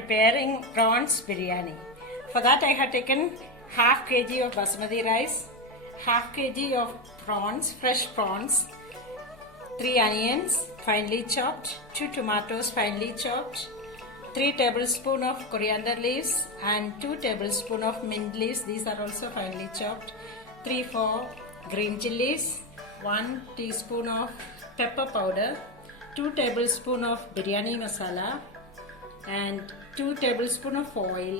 preparing prawns biryani. For that I have taken half kg of basmati rice, half kg of prawns, fresh prawns, 3 onions finely chopped, 2 tomatoes finely chopped, 3 tablespoons of coriander leaves and 2 tablespoons of mint leaves. These are also finely chopped. 3-4 green chilies, 1 teaspoon of pepper powder, 2 tablespoons of biryani masala and 2 tablespoons of oil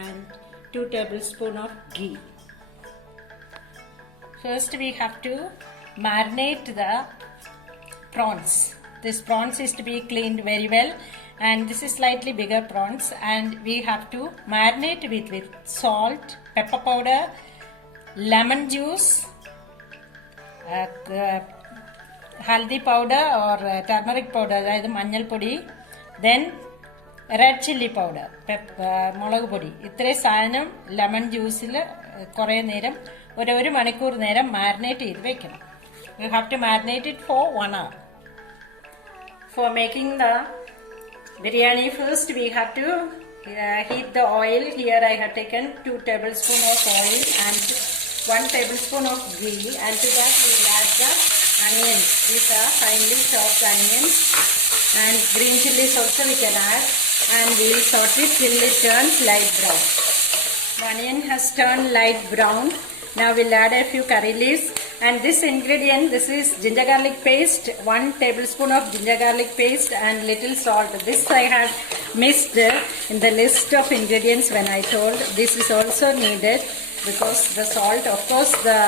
and 2 tablespoons of ghee. First we have to marinate the prawns. This prawns is to be cleaned very well, and this is slightly bigger prawns, and we have to marinate with salt, pepper powder, lemon juice, haldi powder or turmeric powder, അതായത് മഞ്ഞൾപ്പൊടി, then red chili powder, മുളക് പൊടി. ഇത്രയും സാധനം lemon ജ്യൂസിൽ കുറേ നേരം ഒരു മണിക്കൂർ നേരം മാരിനേറ്റ് ചെയ്ത് വെക്കണം. You have to marinate it for 1 hour. For making the biryani, first we have to heat the oil. Here I have taken 2 tablespoons of oil and 1 tablespoon of ghee, and to that we will add the onions. These are finely chopped onions, and green chilies also we can add, and we will saute it till it turns light brown. The onion has turned light brown. Now we will add a few curry leaves, and this ingredient, this is ginger garlic paste, 1 tablespoon of ginger garlic paste and little salt. This I had missed in the list of ingredients when I told. This is also needed because the salt, of course the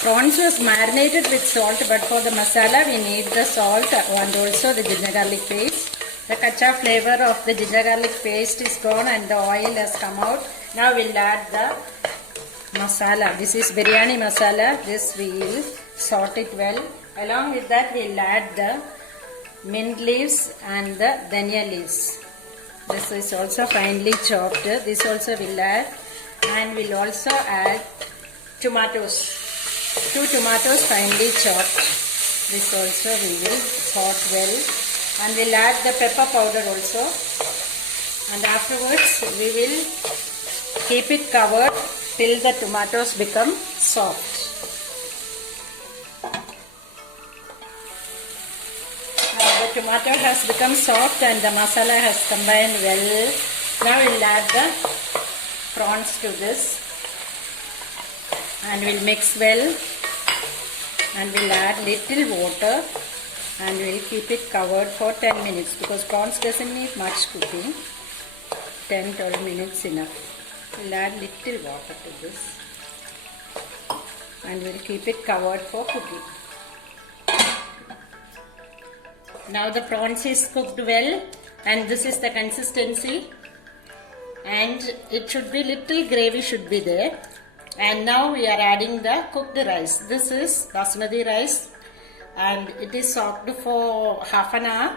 prawns was marinated with salt, but for the masala we need the salt and also the ginger garlic paste. The kacha flavor of the ginger garlic paste is gone and the oil has come out. Now we'll add the masala. This is biryani masala. This we will salt it well. Along with that we'll add the mint leaves and the dhania leaves. This is also finely chopped. This also we'll add, and we'll also add tomatoes. 2 tomatoes finely chopped. This also we will salt well, and we'll add the pepper powder also, and afterwards we will keep it covered till the tomatoes become soft. Now the tomato has become soft and the masala has combined well. Now we'll add the prawns to this, and we'll mix well, and we'll add little water, and we'll keep it covered for 10 minutes because prawns doesn't need much cooking. 10-12 minutes enough. We'll add little water to this, and we'll keep it covered for cooking. Now the prawns is cooked well, and this is the consistency, and it should be little gravy should be there. And now we are adding the cooked rice. This is basmati rice, and it is soaked for half an hour,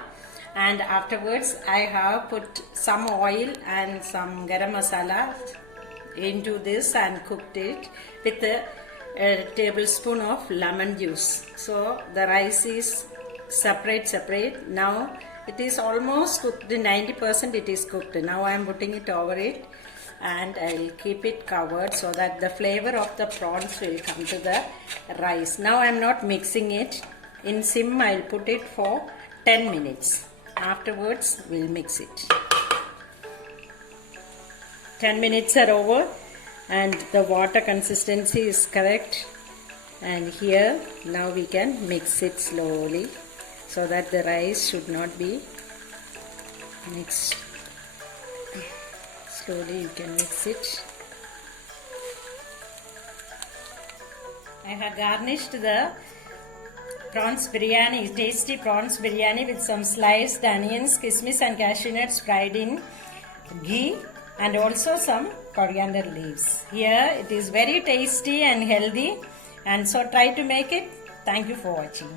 and afterwards I have put some oil and some garam masala into this and cooked it with a tablespoon of lemon juice. So the rice is separate. Now it is almost cooked, 90% it is cooked. Now I am putting it over it, and I will keep it covered so that the flavor of the prawns will come to the rice. Now I am not mixing it. In sim I will put it for 10 minutes. Afterwards we will mix it. 10 minutes are over, and the water consistency is correct, and here now we can mix it slowly so that the rice should not be mixed. Slowly you can mix it. I have garnished the prawns biryani, tasty prawns biryani, with some sliced onions, kismis and cashew nuts fried in ghee, and also some coriander leaves. Here it is very tasty and healthy, and so try to make it. Thank you for watching.